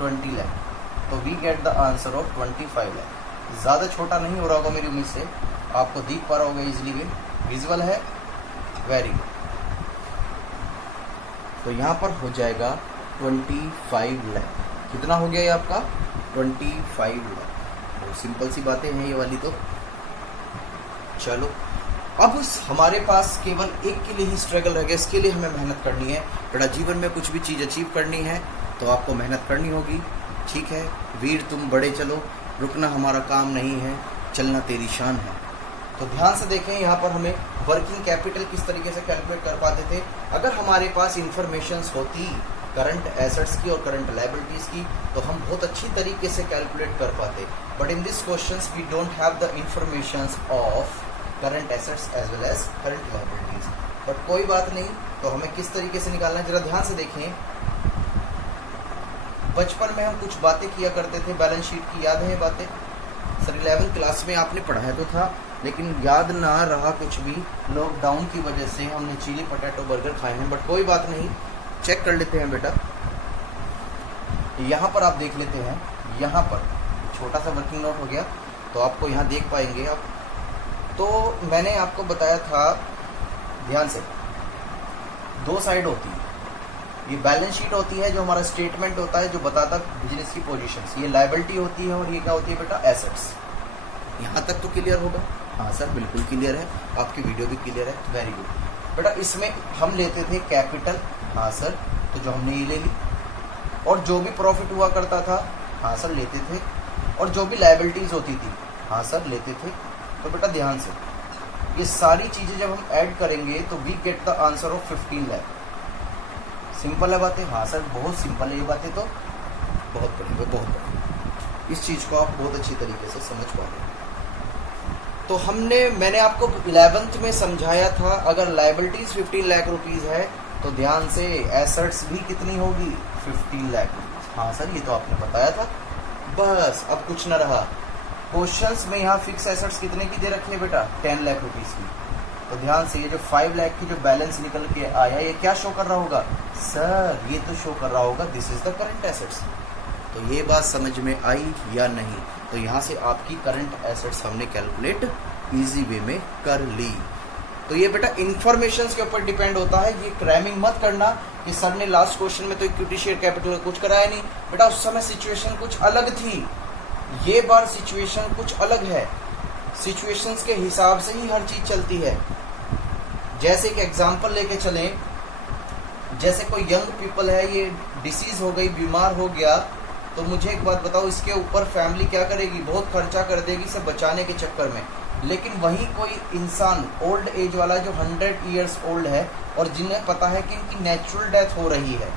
20 लाख। तो we get the answer of 25 lakh. ज़्यादा छोटा नहीं हो रहा होगा मेरी उम्मीद से, आपको दिख पा रहा होगा इजीली, भी विजुअल है, वेरी गुड। तो यहाँ पर हो जाएगा 25 लाख। कितना हो गया ये आपका, 25 लाख। बहुत सिंपल सी बातें हैं ये वाली। तो चलो अब हमारे पास केवल एक के लिए ही स्ट्रगल रह गया, इसके लिए हमें मेहनत करनी है बेटा। जीवन में कुछ भी चीज़ अचीव करनी है तो आपको मेहनत करनी होगी, ठीक है वीर, तुम बड़े चलो, रुकना हमारा काम नहीं है, चलना तेरी शान है। तो ध्यान से देखें, यहाँ पर हमें वर्किंग कैपिटल किस तरीके से कैलकुलेट कर पाते थे। अगर हमारे पास इंफॉर्मेशंस होती करंट एसेट्स की और करंट लायबिलिटीज की तो हम बहुत अच्छी तरीके से कैलकुलेट कर पाते। But in this questions we don't have the informations of current assets as well as current liabilities. But कोई बात नहीं, तो हमें किस तरीके से निकालना है जरा ध्यान से देखें। बचपन में हम कुछ बातें किया करते थे बैलेंस शीट की, याद है ये बातें? सर 11th क्लास में आपने पढ़ाया तो था, लेकिन याद ना रहा कुछ भी। लॉकडाउन की वजह से हमने चिली पोटैटो बर्गर खाए हैं, बट कोई बात नहीं, चेक कर लेते हैं बेटा। यहाँ पर आप देख लेते हैं, यहाँ पर छोटा सा वर्किंग नोट हो गया तो आपको यहाँ देख पाएंगे आप। तो मैंने आपको बताया था, ध्यान से, दो साइड होती है। ये बैलेंस शीट होती है जो हमारा स्टेटमेंट होता है जो बताता बिजनेस की पोजीशंस, ये लायबिलिटी होती है और ये क्या होती है बेटा, एसेट्स। यहाँ तक तो क्लियर होगा? हाँ सर बिल्कुल क्लियर है, आपकी वीडियो भी क्लियर है, वेरी गुड बेटा। इसमें हम लेते थे कैपिटल, हाँ सर, तो जो हमने ये ले ली, और जो भी प्रॉफिट हुआ करता था, हाँ सर लेते थे, और जो भी लायबिलिटीज होती थी, हाँ सर लेते थे। तो बेटा ध्यान से, ये सारी चीज़ें जब हम ऐड करेंगे तो we get the answer of 15 lakh. Simple है बातें? हाँ सर बहुत सिंपल है ये बातें, तो बहुत बढ़िया, बहुत बढ़िया। इस चीज़ को आप बहुत अच्छी तरीके से समझ पा रहे हैं। तो मैंने आपको 11th में समझाया था, अगर लायबिलिटीज 15 लाख रुपीज़ है तो ध्यान से एसेट्स भी कितनी होगी, 15 लाख रुपीज़। हाँ सर ये तो आपने बताया था। बस अब कुछ न रहा। क्वेश्चंस में यहाँ फिक्स एसेट्स कितने की दे रखी है बेटा, 10 लाख रुपीज़ की। तो ध्यान से, ये जो 5 लाख की जो बैलेंस निकल के आया, ये क्या शो कर रहा होगा सर, ये तो शो कर रहा होगा this is the current assets. तो ये बात समझ में आई या नहीं? तो यहाँ से आपकी करंट एसेट्स हमने कैलकुलेट इजी वे में कर ली। तो ये बेटा इंफॉर्मेशन के ऊपर डिपेंड होता है, ये क्रैमिंग मत करना कि सर ने लास्ट क्वेश्चन में तो इक्विटी शेयर कैपिटल कुछ कराया नहीं। बेटा उस समय सिचुएशन कुछ अलग थी, ये बार सिचुएशन कुछ अलग है। सिचुएशंस के हिसाब से ही हर चीज चलती है। जैसे कि एग्जांपल लेके चलें, जैसे कोई यंग पीपल है, ये डिसीज हो गई, बीमार हो गया, तो मुझे एक बात बताओ, इसके ऊपर फैमिली क्या करेगी? बहुत खर्चा कर देगी इसे बचाने के चक्कर में। लेकिन वही कोई इंसान ओल्ड एज वाला जो 100 इयर्स ओल्ड है और जिन्हें पता है कि इनकी नेचुरल डेथ हो रही है,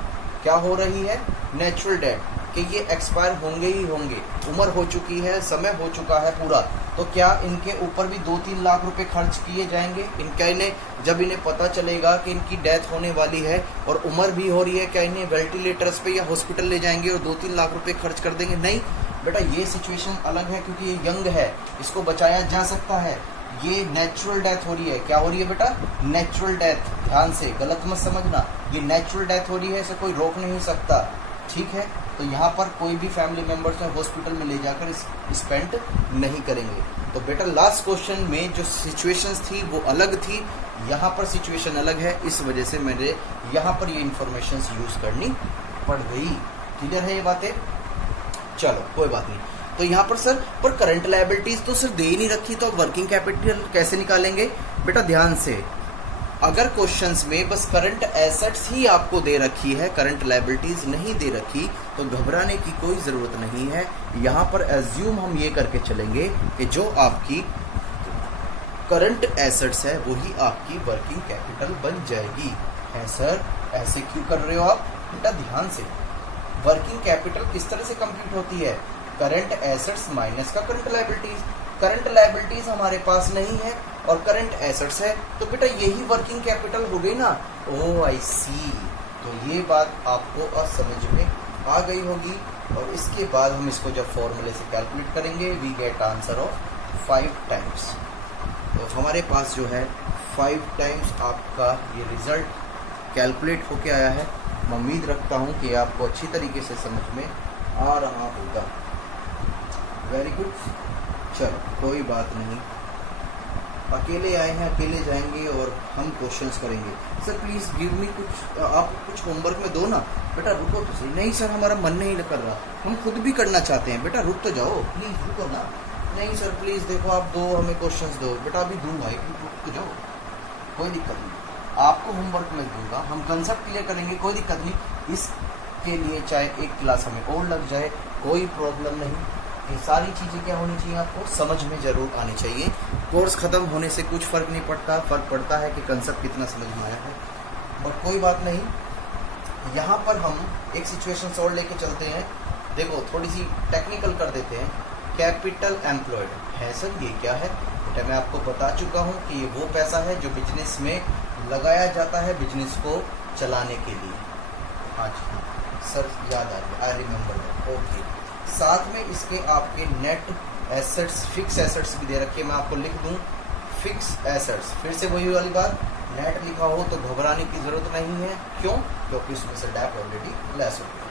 क्या हो रही है? नेचुरल डेथ, कि ये एक्सपायर होंगे ही होंगे, उम्र हो चुकी है, समय हो चुका है पूरा, तो क्या इनके ऊपर भी 2-3 लाख रुपए खर्च किए जाएंगे? जब इन्हें पता चलेगा कि इनकी डेथ होने वाली है और उम्र भी हो रही है, क्या इन्हें वेंटिलेटर्स पे या हॉस्पिटल ले जाएंगे और 2-3 लाख रुपए खर्च कर देंगे? नहीं बेटा, ये सिचुएशन अलग है क्योंकि ये यंग है, इसको बचाया जा सकता है। ये नेचुरल डेथ हो रही है। क्या हो रही है बेटा? Natural death. ध्यान से गलत मत समझना, ये नेचुरल डेथ हो रही है, इसे कोई रोक नहीं सकता, ठीक है? तो यहाँ पर कोई भी फैमिली मेंबर्स में हॉस्पिटल में ले जाकर स्पेंड नहीं करेंगे। तो बेटा लास्ट क्वेश्चन में जो सिचुएशंस थी वो अलग थी, यहाँ पर सिचुएशन अलग है, इस वजह से मेरे यहाँ पर ये इन्फॉर्मेशन यूज करनी पड़ गई। क्लियर है ये बातें? चलो कोई बात नहीं। तो यहाँ पर सर पर करंट लायबिलिटीज तो सर दे ही नहीं रखी, तो वर्किंग कैपिटल कैसे निकालेंगे? बेटा ध्यान से, अगर क्वेश्चंस में बस करंट एसेट्स ही आपको दे रखी है, करंट लायबिलिटीज नहीं दे रखी, तो घबराने की कोई जरूरत नहीं है। यहाँ पर एज्यूम हम ये करके चलेंगे कि जो आपकी करंट एसेट्स है वही आपकी वर्किंग कैपिटल बन जाएगी। है सर, ऐसे क्यों कर रहे हो आप? बेटा ध्यान से, वर्किंग कैपिटल किस तरह से कंप्यूट होती है? करंट एसेट्स माइनस का करंट लायबिलिटीज। करंट लायबिलिटीज हमारे पास नहीं है और करंट एसेट्स है, तो बेटा यही वर्किंग कैपिटल हो गई ना। ओ आई सी, तो ये बात आपको अब समझ में आ गई होगी। और इसके बाद हम इसको जब फॉर्मूले से कैलकुलेट करेंगे, we get answer of 5 times. तो हमारे पास जो है 5 टाइम्स आपका ये रिजल्ट कैलकुलेट होके आया है। मैं उम्मीद रखता हूँ कि आपको अच्छी तरीके से समझ में आ रहा होगा। Very good. चलो कोई बात नहीं, अकेले आए हैं अकेले जाएंगे और हम क्वेश्चंस करेंगे। सर प्लीज़ गिव मी कुछ, आप कुछ होमवर्क में दो ना। बेटा रुको तो सही। नहीं सर हमारा मन नहीं कर रहा, हम खुद भी करना चाहते हैं। बेटा रुक तो जाओ, प्लीज़ रुको ना। नहीं सर प्लीज़ देखो, आप दो हमें क्वेश्चंस दो। बेटा अभी दूंगा, एक रुक तो जाओ, कोई दिक्कत नहीं, आपको होमवर्क में दूंगा, हम कंसेप्ट क्लियर करेंगे, कोई दिक्कत नहीं। इसके लिए चाहे एक क्लास हमें और लग जाए, कोई प्रॉब्लम नहीं। ये सारी चीज़ें क्या होनी चाहिए, आपको समझ में ज़रूर आनी चाहिए। कोर्स ख़त्म होने से कुछ फ़र्क नहीं पड़ता, फ़र्क पड़ता है कि कंसेप्ट कितना समझ में आया है। बट कोई बात नहीं, यहाँ पर हम एक सिचुएशन और लेके चलते हैं। देखो थोड़ी सी टेक्निकल कर देते हैं। कैपिटल एम्प्लॉयड है सर, ये क्या है? बेटा मैं आपको बता चुका हूँ कि ये वो पैसा है जो बिजनेस में लगाया जाता है बिजनेस को चलाने के लिए। हाँ जी सर, याद आ गया, आई रिमेंबर दैट। ओके, साथ में इसके आपके नेट एसेट्स, फिक्स एसेट्स भी दे रखे, मैं आपको लिख दूं फिक्स एसेट्स। फिर से वही वाली बात, नेट लिखा हो तो घबराने की जरूरत नहीं है। क्यों? क्योंकि उसमें से डेट ऑलरेडी लेस हो गया।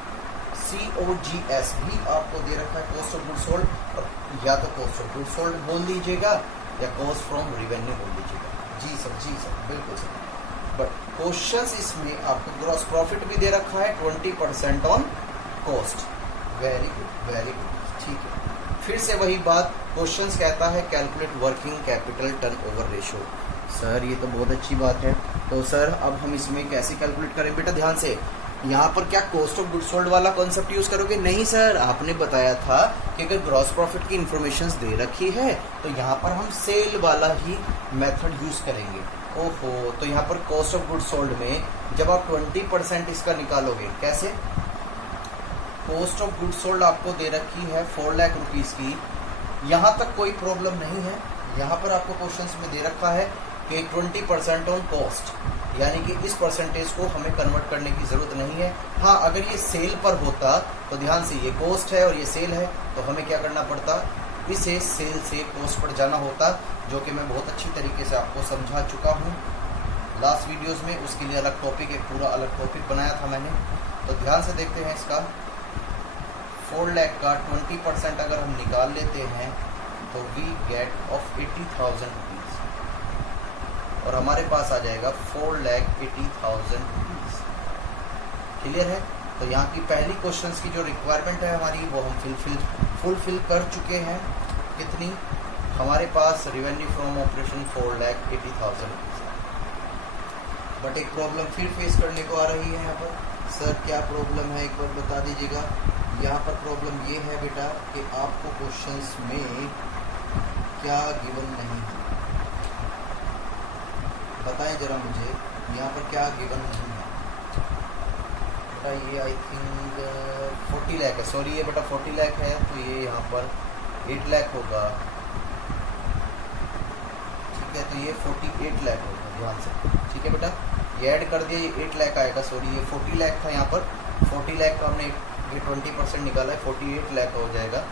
COGS भी आपको दे रखा है, कॉस्ट ऑफ गुड सोल्ड, और या तो कॉस्ट ऑफ गुड सोल्ड बोल दीजिएगा या कॉस्ट फ्रॉम रिवेन्यू बोल दीजिएगा। जी सर बिल्कुल सर। बट क्वेश्चंस इसमें आपको ग्रॉस प्रॉफिट भी दे रखा है 20% ऑन कॉस्ट। वेरी गुड, ठीक है। फिर से वही बात, क्वेश्चंस कहता है calculate working capital turnover ratio. Sir ये तो बहुत अच्छी बात है, तो सर अब हम इसमें कैसे कैलकुलेट करें? बेटा ध्यान से, यहाँ पर क्या कॉस्ट ऑफ गुड सोल्ड वाला कॉन्सेप्ट यूज करोगे? नहीं सर, आपने बताया था कि अगर ग्रॉस प्रॉफिट की इंफॉर्मेशन दे रखी है तो यहाँ पर हम सेल वाला ही मेथड यूज करेंगे। ओहो, तो यहाँ पर कॉस्ट ऑफ गुड सोल्ड में जब आप 20% इसका निकालोगे, कैसे? कॉस्ट ऑफ गुड सोल्ड आपको दे रखी है 4 लाख रुपीज़ की, यहाँ तक कोई प्रॉब्लम नहीं है। यहाँ पर आपको क्वेश्चंस में दे रखा है कि 20% ऑन कॉस्ट, यानी कि इस परसेंटेज को हमें कन्वर्ट करने की ज़रूरत नहीं है। हाँ, अगर ये सेल पर होता तो ध्यान से, ये कॉस्ट है और ये सेल है, तो हमें क्या करना पड़ता, इसे सेल से कॉस्ट पर जाना होता, जो कि मैं बहुत अच्छी तरीके से आपको समझा चुका हूँ लास्ट वीडियोज़ में। उसके लिए अलग टॉपिक, एक पूरा अलग टॉपिक बनाया था मैंने। तो ध्यान से देखते हैं इसका 4 लाख का 20% अगर हम निकाल लेते हैं तो वी गेट ऑफ 80,000 रुपीज़, और हमारे पास आ जाएगा 4,80,000 रुपीज़। क्लियर है? तो यहाँ की पहली क्वेश्चंस की जो रिक्वायरमेंट है हमारी वो हम फुलफिल कर चुके हैं। कितनी? हमारे पास revenue from operation 4,80,000 rupees. But एक प्रॉब्लम फिर फेस करने को आ रही है यहाँ पर। सर क्या प्रॉब्लम है, एक बार बता दीजिएगा। यहाँ पर प्रॉब्लम ये है बेटा कि आपको क्वेश्चंस में क्या गिवन नहीं है, बताएं जरा मुझे, यहाँ पर क्या गिवन नहीं है बेटा। ये आई थिंक 40 लाख है, सॉरी ये बेटा 40 लाख है, तो ये यहाँ पर 8 लाख होगा। ठीक है, तो ये 48 लाख होगा, ध्यान से। ठीक है बेटा, ये ऐड कर दिया, ये 8 लाख आएगा, सॉरी ये 40 लाख था यहाँ पर। 40 लाख का हमने ये 20% निकाला है, 48 लाख हो जाएगा।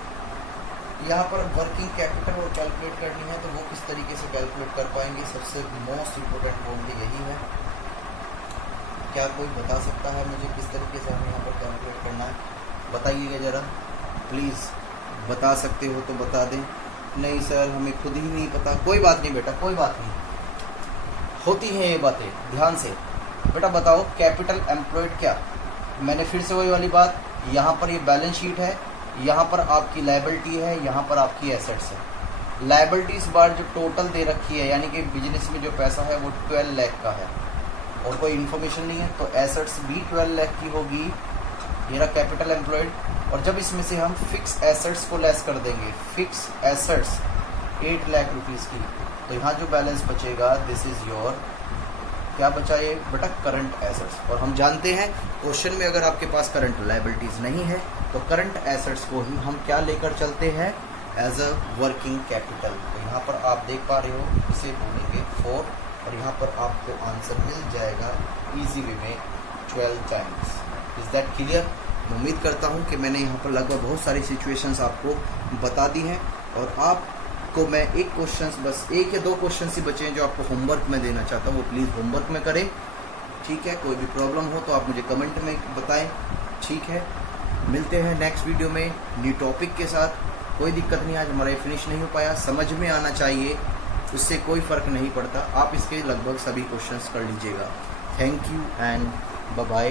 यहाँ पर वर्किंग कैपिटल और कैलकुलेट करनी है, तो वो किस तरीके से कैलकुलेट कर पाएंगे, सबसे मोस्ट इम्पोर्टेंट पॉइंट यही है। क्या कोई बता सकता है मुझे किस तरीके से हमें यहाँ पर कैलकुलेट करना है? बताइएगा ज़रा प्लीज़, बता सकते हो तो बता दें। नहीं सर हमें खुद ही नहीं पता, कोई बात नहीं बेटा, कोई बात नहीं, होती हैं ये बातें। ध्यान से बेटा बताओ, कैपिटल एम्प्लॉयड क्या? मैंने फिर से वही वाली बात, यहाँ पर ये बैलेंस शीट है, यहाँ पर आपकी लायबिलिटी है, यहाँ पर आपकी एसेट्स है। लायबिलिटी इस बार जो टोटल दे रखी है, यानी कि बिजनेस में जो पैसा है वो 12 लाख का है और कोई इन्फॉर्मेशन नहीं है, तो एसेट्स भी 12 लाख की होगी। ये रहा कैपिटल एम्प्लॉयड, और जब इसमें से हम फिक्स एसेट्स को लेस कर देंगे, फिक्स एसेट्स 8 लाख रुपीज़ की, तो यहाँ जो बैलेंस बचेगा दिस इज़ योर, क्या बचा ये बेटा, करंट एसेट्स। और हम जानते हैं क्वेश्चन में अगर आपके पास करंट लायबिलिटीज़ नहीं है तो करंट एसेट्स को ही हम क्या लेकर चलते हैं, एज अ वर्किंग कैपिटल। तो यहाँ पर आप देख पा रहे हो, इसे बोलेंगे 4, और यहाँ पर आपको आंसर मिल जाएगा इजी वे में 12 टाइम्स। Is that clear? मैं उम्मीद करता हूँ कि मैंने यहाँ पर लगभग बहुत सारी सिचुएशंस आपको बता दी हैं, और आपको मैं एक क्वेश्चंस, बस 1 या 2 क्वेश्चंस ही बचे हैं जो आपको होमवर्क में देना चाहता हूँ, वो प्लीज़ होमवर्क में करें। ठीक है, कोई भी प्रॉब्लम हो तो आप मुझे कमेंट में बताएं। ठीक है, मिलते हैं नेक्स्ट वीडियो में न्यू टॉपिक के साथ। कोई दिक्कत नहीं, आज हमारा फिनिश नहीं हो पाया, समझ में आना चाहिए, उससे कोई फ़र्क नहीं पड़ता। आप इसके लगभग सभी क्वेश्चंस कर लीजिएगा। Thank you and bye bye.